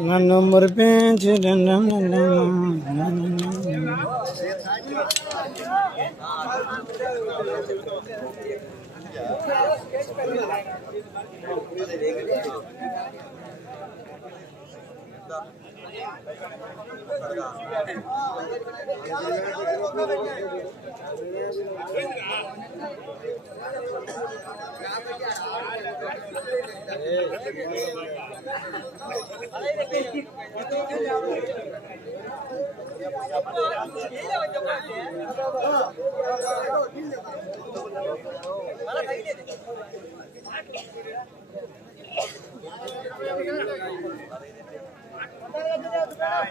నన్ను మురిపించి 아니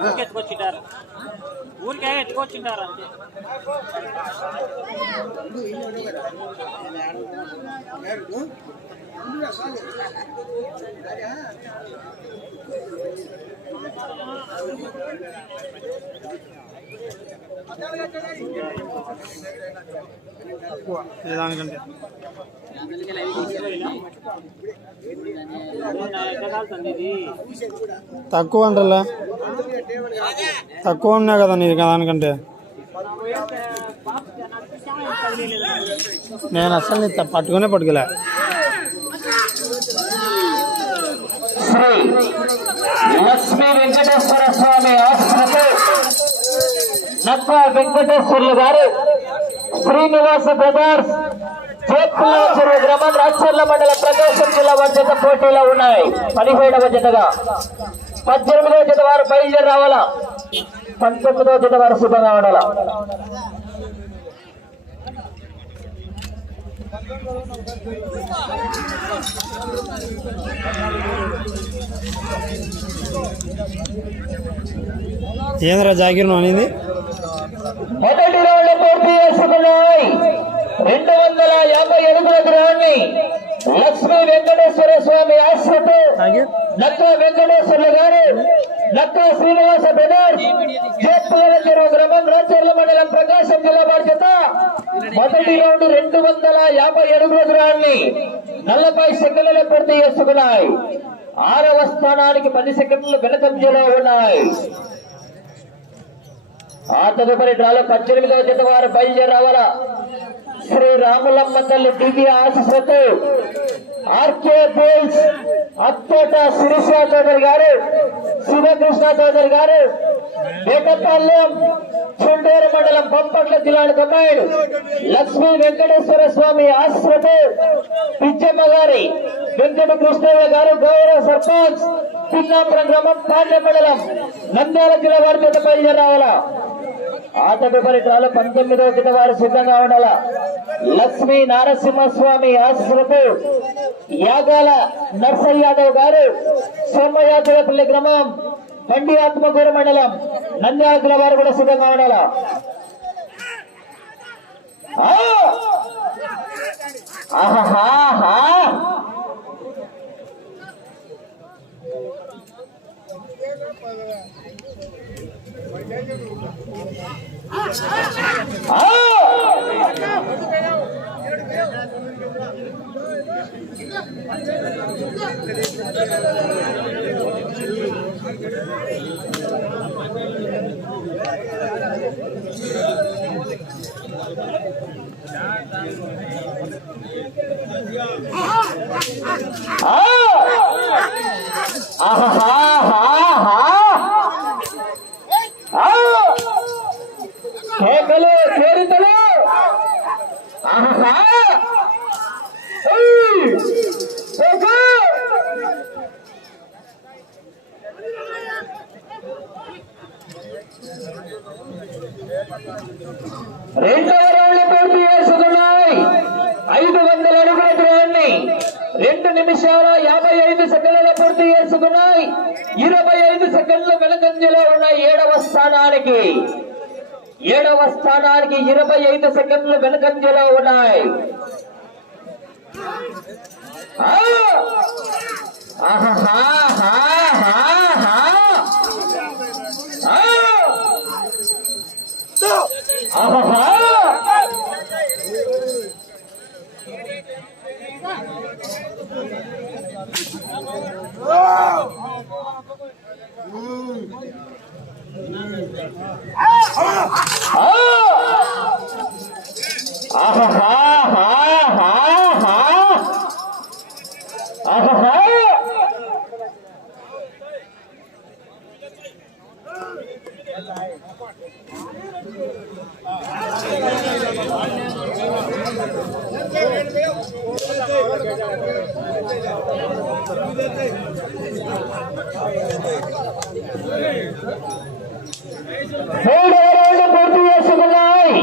ఊరికి ఎత్తుకొచ్చింటారు ఊరికే ఎత్తుకొచ్చింటారు అంతే Thank you. కాలుతుంది తక్కువ అంటలా తక్కువ ఉన్నాయి కదా నీ దానికంటే. నేను అసలు నీ పట్టుకునే పట్టుకోలే. శ్రీ లక్ష్మీ వెంకటేశ్వర స్వామి ఆశ్రమతో నక్క వెంకటేశ్వర్లు గారు శ్రీనివాస బ్రదర్స్ చేతుల గ్రామం రాచర్ల మండల ప్రకాశం జిల్లా వారి పోటీలో ఉన్నాయి. పదిహేడవ జతగా. పద్దెనిమిదవ జత వారు బయలుదేరి రావాలా? పంతొమ్మిదవ జత వారు సిద్ధంగా ఉండాలా ఏంద్రా జాగిర్ అనేది? మొదటి రౌండ్ పూర్తి చేసుకున్నాయి. రెండు వందల యాభై అడుగుల దూరాన్ని లక్ష్మీ వెంకటేశ్వర స్వామి ఆశ్రతో నక్క వెంకటేశ్వర్లు గారు నక్క శ్రీనివాస బ్రదర్ చేతుల చెరువు గ్రామం రాచర్ల మండలం ప్రకాశం జిల్లా బాధ్యత. మొదటి రౌండ్ రెండు వందల యాభై అడుగుల దూరాన్ని నలభై సెకండ్లలో పూర్తి చేసుకున్నాయి. ఆరవ స్థానానికి పది సెకండ్లు వెనకంజలో ఉన్నాయి. ఆ తదుపరి డ్రాలో పద్దెనిమిదవ జత వారు బయలుదేరి శ్రీ రాములమ్మ తల్లి దివ్య ఆశీస్సులతో ఆర్కే బోల్స్ అత్తోట శిరీష చౌదరి గారు శివకృష్ణ చౌదరి గారు వేటపాలెం చుండూరు మండలం పంపట్ల జిల్లాకు అమ్మాయిలు లక్ష్మీ వెంకటేశ్వర స్వామి ఆశ్రతో పిచ్చమ్మ గారి వెంకట కృష్ణయ్య గారు గౌరవ సర్పంచ్ పిన్నాపురం గ్రామం పాండ్య మండలం నంద్యాల జిల్లా వారి చేత బయలుదేరావాలా ఆట విపరీతాలు పంతొమ్మిదవ జత వారు సిద్ధంగా ఉండాల? లక్ష్మీ నారసింహస్వామి ఆశ్రతో యాగాల నర్సయ్య యాదవ్ గారు సోమయాదవపల్లి గ్రామం బండి ఆత్మకూరు మండలం నంద్యాల జిల్లా వారు కూడా సిద్ధంగా ఉండాల ఆ! ఆహా కేకలు చేరితలు ఆహా ఏయ్! కేక! రెండవ రౌండ్ పూర్తి చేసుకున్నాయి ఐదు వందల అడుగుల దూరాన్ని రెండు నిమిషాల యాభై ఐదు సెకండ్ల పూర్తి చేసుకున్నాయి ఇరవై ఐదు సెకండ్ల వెనకంజలో ఉన్న ఏడవ స్థానానికి ఏడవ స్థానానికి ఇరవై ఐదు సెకండ్లు వెనకంజలో ఉన్నాయి. ఆ! ఆహాహాహాహాహా! ఆ! మూడు ఆ! పూర్తి చేసుకున్నాయి.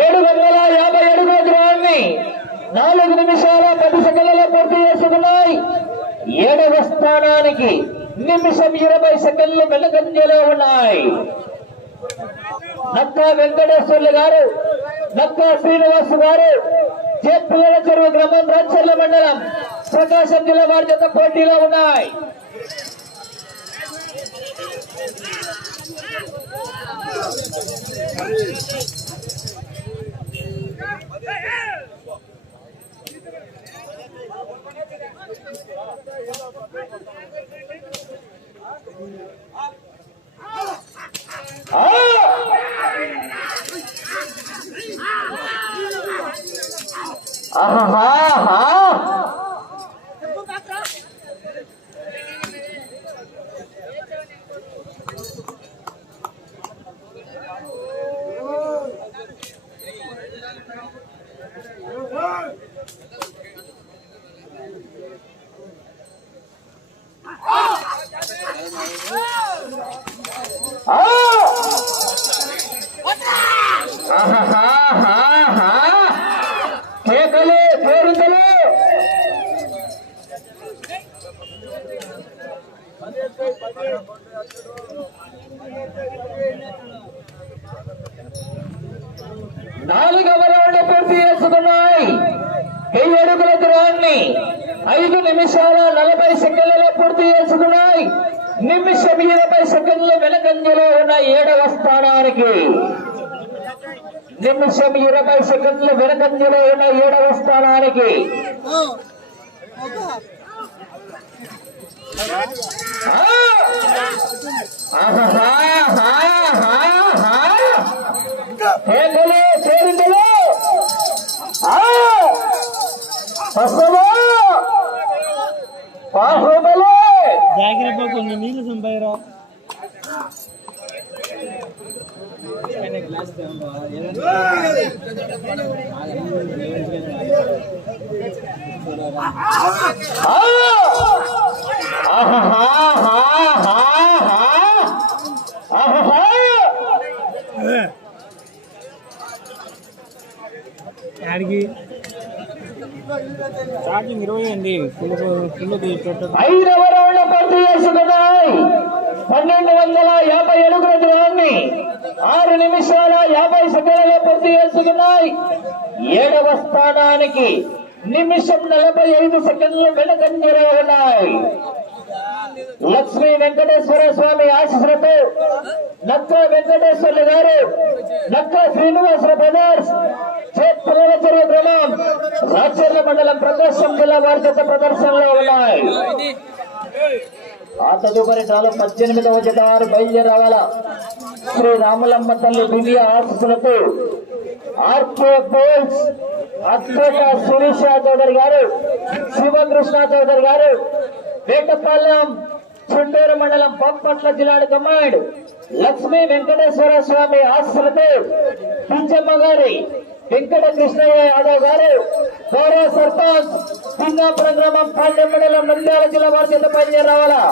ఏడు వందల యాభై అడుగుల దూరాన్ని నాలుగు నిమిషాల పది సెకండ్లలో పూర్తి చేసుకున్నాయి. ఏడవ స్థానానికి నిమిషం ఇరవై సెకండ్లు వెనుకంజలో ఉన్నాయి. నక్కా వెంకటేశ్వర్లు గారు నక్కా శ్రీనివాస్ గారు చేపుల చెరువు గ్రామం రాచర్ల మండలం ప్రకాశం జిల్లా వారి చేత పోటీలో ఉన్నాయి. ఆ! ఆహాహా! ఆ! ఆహాహాహాహా! కేకలు పేరుకలు నాలుగవ రౌండ్ పూర్తి చేసుకున్నాయి వెయ్యి అడుగుల దూరాన్ని ఐదు నిమిషాల నలభై సెకండ్లలో పూర్తి చేసుకున్నాయి నిమిషం ఇరవై సెకండ్ల వెనకంజలో ఉన్న ఏడవ స్థానానికి నిమిషం ఇరవై సెకండ్ల వెనకంజలో ఉన్న ఏడవ స్థానానికి చేరిందలో ఆహాహాహాహాహా! కేకలు చేరిందలు బాహుబలి జాగ్రత్త కొన్ని నీళ్ళు సంపాయిరా ఆ! ఐదవ రౌండ్ పూర్తి చేసుకున్నాయి. పన్నెండు వందల యాభై అడుగుల దూరాన్ని ఆరు నిమిషాల యాభై సెకండ్లలో పూర్తి చేసుకున్నాయి. ఏడవ స్థానానికి నిమిషం నలభై ఐదు సెకండ్లు వెనుకంజలో ఉన్నాయి. లక్ష్మీ వెంకటేశ్వర స్వామి ఆశీస్సులతో నక్క వెంకటేశ్వర్లు గారు నక్క శ్రీనివాస బ్రదర్స్ చెరువు గ్రామం రాచర్ల మండలం ప్రకాశం జిల్లా వారి జత ప్రదర్శనలో ఉన్నాయి. ఆ తదుపరి కాలం పద్దెనిమిదవ జత వారు శ్రీ రాములమ్మ తల్లి దివ్య ఆశీస్సులతో ఆర్కే బోల్స్ అద్భుత శిరీష చౌదరి గారు శివకృష్ణ చౌదరి గారు వేటపాలెం చుండూరు మండలం బొప్పట్ల జిల్లాడు కమ్మాడు లక్ష్మీ వెంకటేశ్వర స్వామి ఆస్తులతో పించమ్మ గారి వెంకట కృష్ణయ్య యాదవ్ గారు గౌరవ సర్పంచ్ సింగాపురం గ్రామం పాండ్య మండలం నంద్యాల జిల్లా వారి చేత పనిచేయ రావాలా?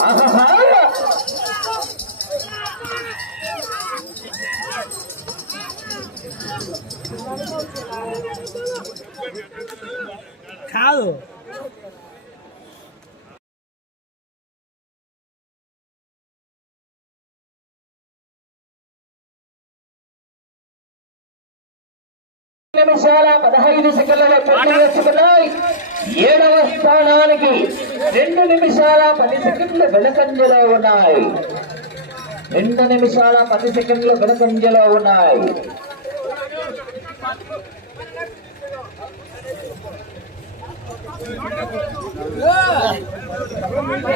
ఆహా కాదు నిమిషాల పదహైదు సెకండ్లలో పూర్తి చేసుకున్నాయి ఏడవ స్థానానికి రెండు నిమిషాల పది సెకండ్లు వెనకంజలో ఉన్నాయి. రెండు నిమిషాల పది సెకండ్లు వెనకంజలో ఉన్నాయి.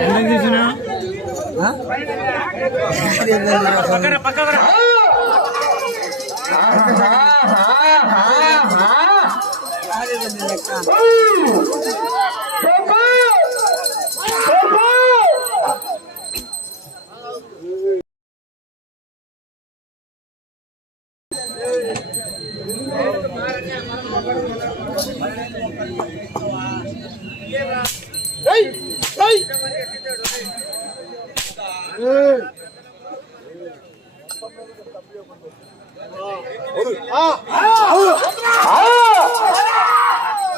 ఎందుకు తీసినా?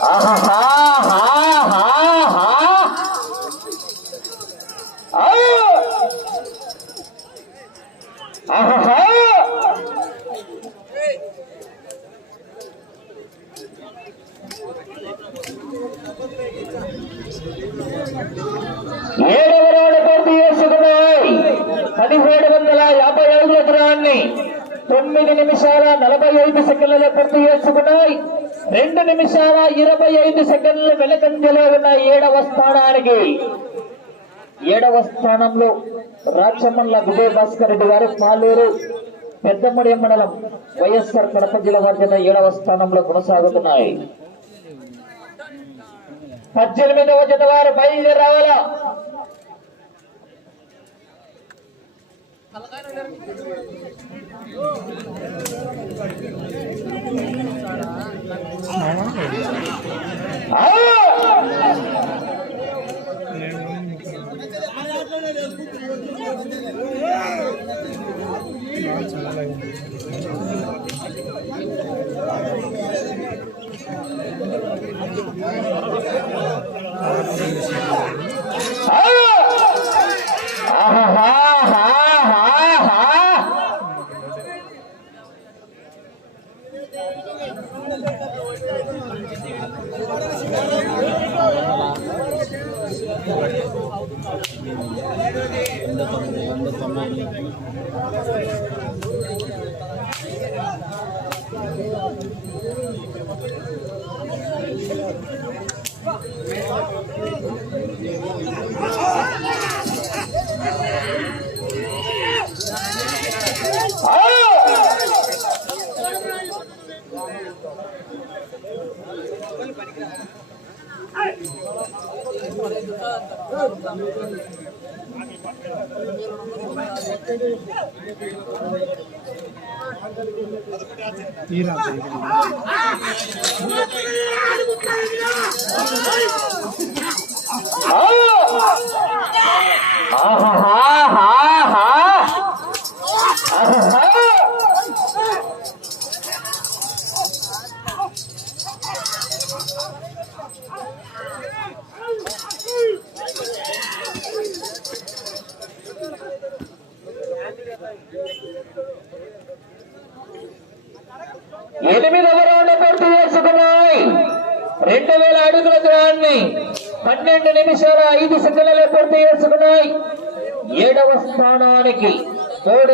పక్కన ఏడవ రౌండ్ పూర్తి చేసుకున్నాయి. పదిహేడు వందల యాభై ఐదు ఎకరాన్ని తొమ్మిది నిమిషాల నలభై ఐదు సెకండ్లలో పూర్తి చేసుకున్నాయి. రెండు నిమిషాల ఇరవై ఐదు సెకండ్లు వెనకంజలో ఉన్న ఏడవ స్థానానికి ఏడవ స్థానంలో రాచమల్ల విజయ భాస్కర్ రెడ్డి గారు పాలేరు పెద్దమ్మడి మండలం వైఎస్ఆర్ కడప జిల్లా వర్గన ఏడవ స్థానంలో కొనసాగుతున్నాయి. పద్దెనిమిదవ జత వారు బయలుదేరి రావాలా ఆ! ఆ! ఆహాహాహాహా! ఆ! తీరా ఆ!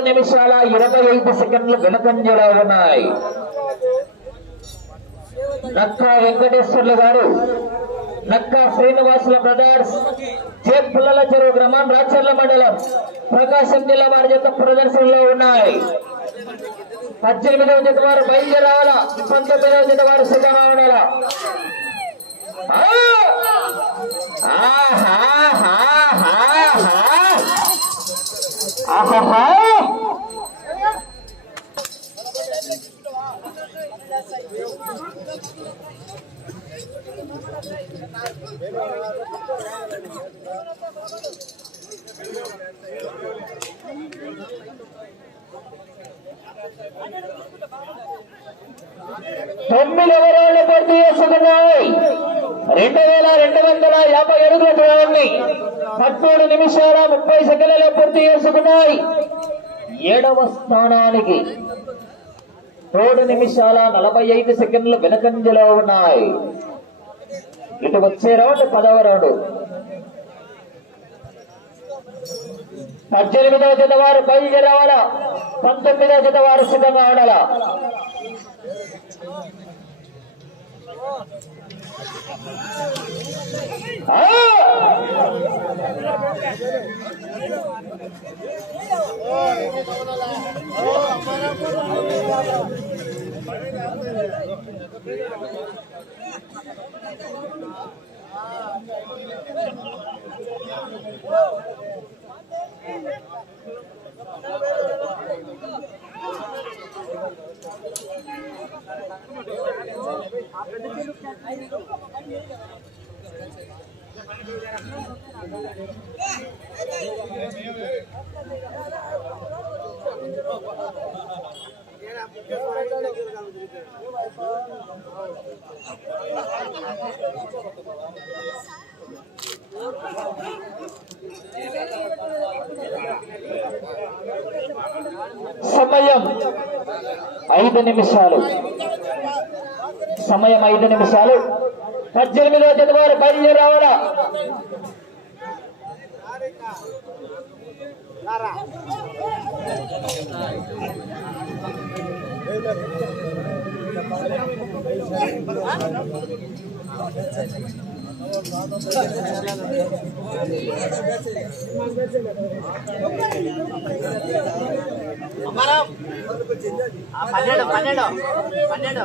నిమిషాల ఇరవై ఐదు సెకండ్లు వెనుకంజలో ఉన్నాయి నక్కా వెంకటేశ్వర్లు గారు నక్కా శ్రీనివాసుల బ్రదర్స్ చేపుల్లల చెరువు గ్రామం రాచర్ల మండలం ప్రకాశం జిల్లా వారి యొక్క ప్రదర్శనలో ఉన్నాయి. పద్దెనిమిదవ జత వారు బయలుదేరాల పంతొమ్మిదవ జత వారు సిద్ధంగా ఆహా ఆహా ఆహా. ఆహా. తొమ్మిది ఓవర్లు పూర్తి చేసుకున్నాయి. రెండు వేల రెండు వందల యాభై అడుగుల దూరాన్ని పదమూడు నిమిషాల ముప్పై సెకండ్లలో పూర్తి చేసుకున్నాయి. ఏడవ స్థానానికి మూడు నిమిషాల నలభై ఐదు సెకండ్లు వెనకంజలో ఉన్నాయి. ఇటు వచ్చే రౌండ్ పదవ రౌండ్. పద్దెనిమిదవ జత వారు బయలుదేరవాలా పంతొమ్మిదవ జత వారు సిద్ధంగా ఆడాలా ఆ! Oh, సమయం ఐదు నిమిషాలు. సమయం ఐదు నిమిషాలు. పద్దెనిమిదో జనవరి బయలుదేరావరా పన్నెండు పన్నెండు పన్నెండు.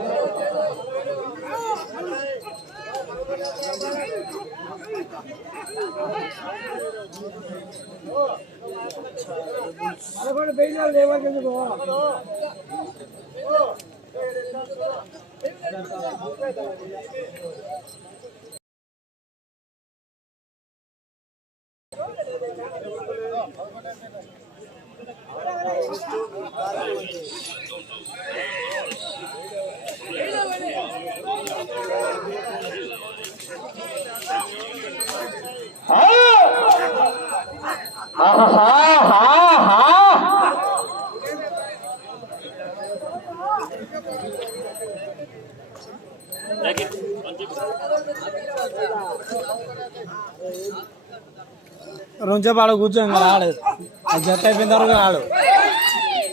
పదకొండు పేజీలు లేవకెందుకు ఆ! ఆహాహాహాహా! రెండు పాడు కూర్చో ఇంకా రాడు అది జత అయిపోయిన తర్వాత రాడు.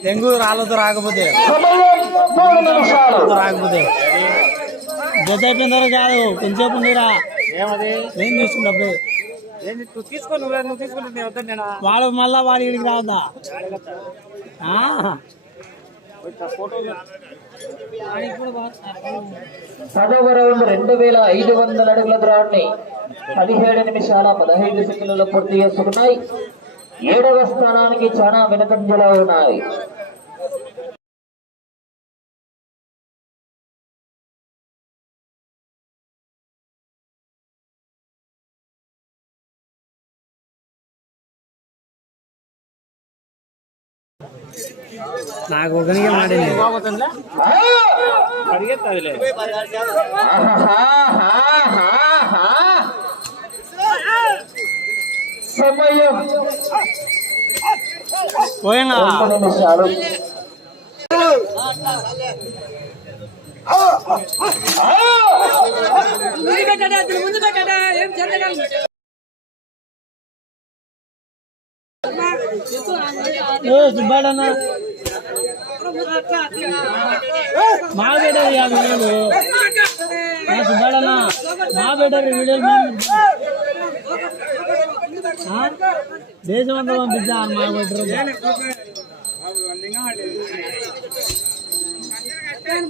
తెంగు రాళ్ళతో రాకపోతే. రాకపోతే. జత అయిపోయిన తర్వాత కాదు కొంచెంసేపు ఉండిరా. తీసుకుంటే నేను నేను వాడు మళ్ళా వాడి ఇడికి రావద్దా? పదవ రౌండ్ రెండు వేల ఐదు వందల అడుగుల ద్రాన్ని పదిహేడు నిమిషాల పదహైదు సెకండ్లలో పూర్తి చేసుకున్నాయి. ఏడవ స్థానానికి చాలా వెనుకంజలో ఉన్నాయి. నాకు ఆ! అడిగేస్తాదిలే ఆహాహాహాహా! సమయం రెండు నిమిషాలు ఆ! ముందు అతను ముందు పెట్టాడా ఏం చేద్దాం ఏ సుబ్బాడన్న మా బేటర్ యాభై నాకు ఏ మా బేటర్ వీడియోలు మేము దేశం అంతా పంపించా అని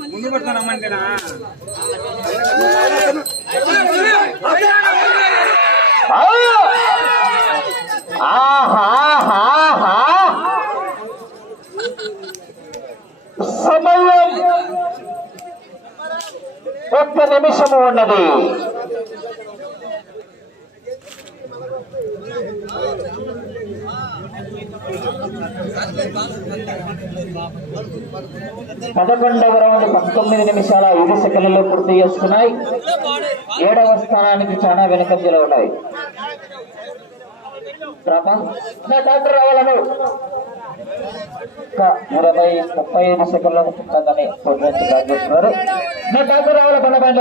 ముందు పెడతానమ్మంటేనా ఆహాహాహా! సమయం ఒక్క నిమిషము ఉన్నది. పదకొండవ రౌండ్ పంతొమ్మిది నిమిషాల ఐదు సెకండ్లలో పూర్తి చేస్తున్నాయి. ఏడవ స్థానానికి చాలా వెనుకంజలో ఉన్నాయి. డాక్టర్ రావాలను. ఇంకా ఇరవై ముప్పై ఐదు సెకండ్ల ముందుగానే చేస్తున్నారు నా డాక్టర్ రావాల బండ బండి